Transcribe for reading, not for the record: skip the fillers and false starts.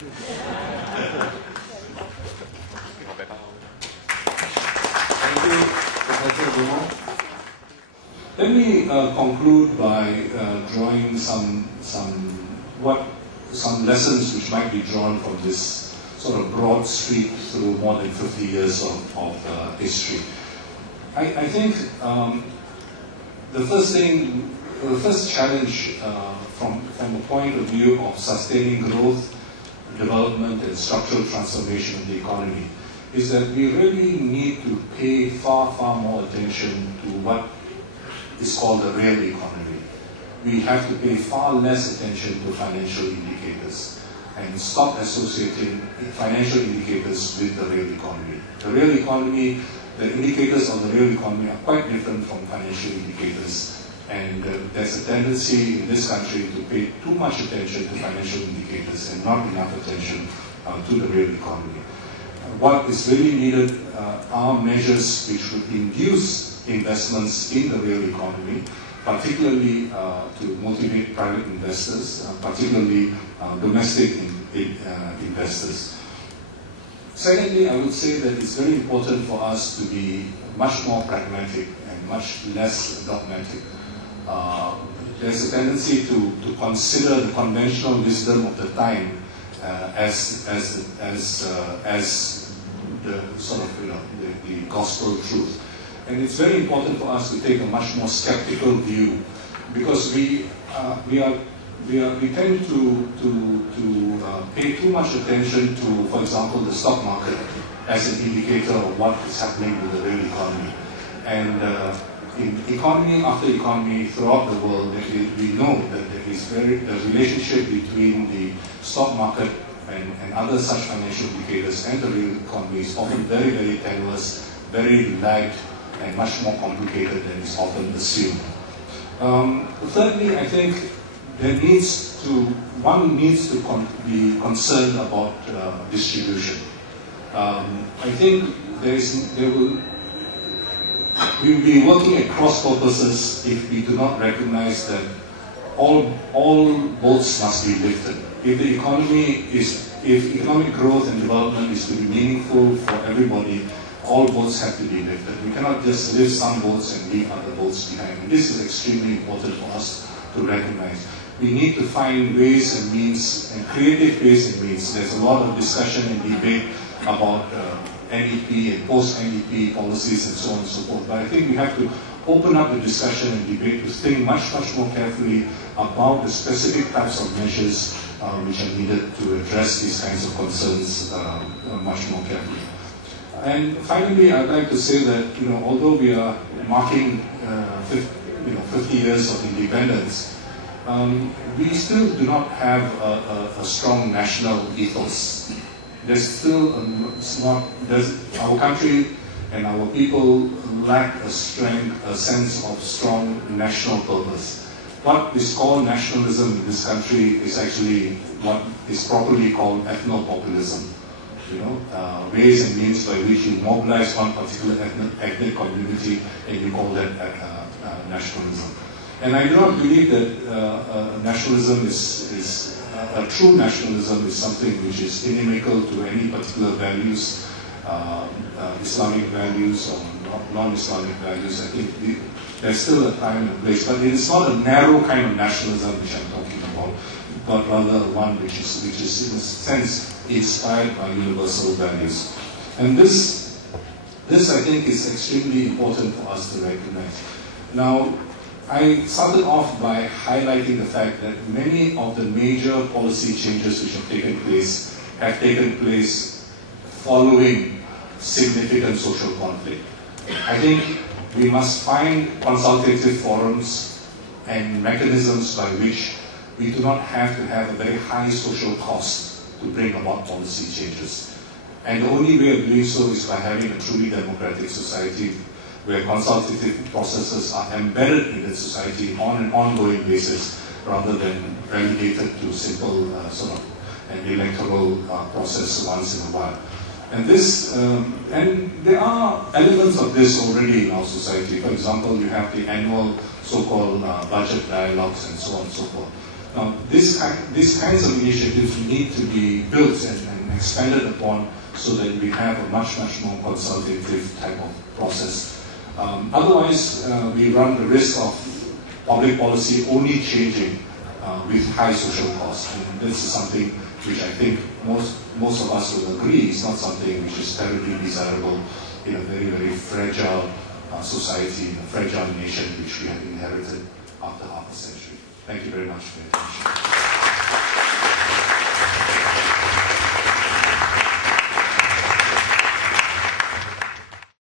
Thank you, Professor Jomo. Let me conclude by drawing some lessons which might be drawn from this sort of broad sweep through more than 50 years of history. I think the first challenge from the point of view of sustaining growth, development, and structural transformation of the economy is that we really need to pay far, far more attention to what is called the real economy. We have to pay far less attention to financial indicators and stop associating financial indicators with the real economy. The real economy, the indicators of the real economy are quite different from financial indicators. And there's a tendency in this country to pay too much attention to financial indicators and not enough attention to the real economy. What is really needed are measures which would induce investments in the real economy, particularly to motivate private investors, particularly domestic investors. Secondly, I would say that it's very important for us to be much more pragmatic and much less dogmatic. There's a tendency to consider the conventional wisdom of the time as the sort of the gospel truth, and it's very important for us to take a much more skeptical view, because we tend to pay too much attention to, for example, the stock market as an indicator of what is happening with the real economy. And in economy after economy throughout the world, we know that there is the relationship between the stock market and other such financial indicators and the real economy is often very, very tenuous, very lagged, and much more complicated than is often assumed. Thirdly, I think one needs to be concerned about distribution. I think we will be working at cross purposes if we do not recognize that all boats must be lifted. If economic growth and development is to be meaningful for everybody, all boats have to be lifted. We cannot just lift some boats and leave other boats behind. And this is extremely important for us to recognize. We need to find ways and means, and creative ways and means. There's a lot of discussion and debate about NEP and post-NEP policies and so on and so forth. But I think we have to open up the discussion and debate to think much, much more carefully about the specific types of measures which are needed to address these kinds of concerns much more carefully. And finally, I'd like to say that, although we are marking 50 years of independence, we still do not have a strong national ethos. There's still our country and our people lack a sense of strong national purpose. What is called nationalism in this country is actually what is properly called ethno-populism. Ways and means by which you mobilize one particular ethnic community and you call that nationalism. And I do not believe that nationalism is a true nationalism is something which is inimical to any particular values, Islamic values or non-Islamic values. I think there's still a time and place, but it is not a narrow kind of nationalism which I'm talking about, but rather one which is in a sense inspired by universal values. And this I think is extremely important for us to recognize. Now, I started off by highlighting the fact that many of the major policy changes which have taken place following significant social conflict. I think we must find consultative forums and mechanisms by which we do not have to have a very high social cost to bring about policy changes. And the only way of doing so is by having a truly democratic society where consultative processes are embedded in the society on an ongoing basis rather than relegated to simple sort of an electoral process once in a while. And there are elements of this already in our society. For example, you have the annual so-called budget dialogues and so on and so forth. Now, these kinds of initiatives need to be built and expanded upon so that we have a much more consultative type of process. Otherwise, we run the risk of public policy only changing with high social costs, and this is something which I think most of us will agree is not something which is terribly desirable in a very fragile society, in a fragile nation which we have inherited after half a century. Thank you very much for your attention.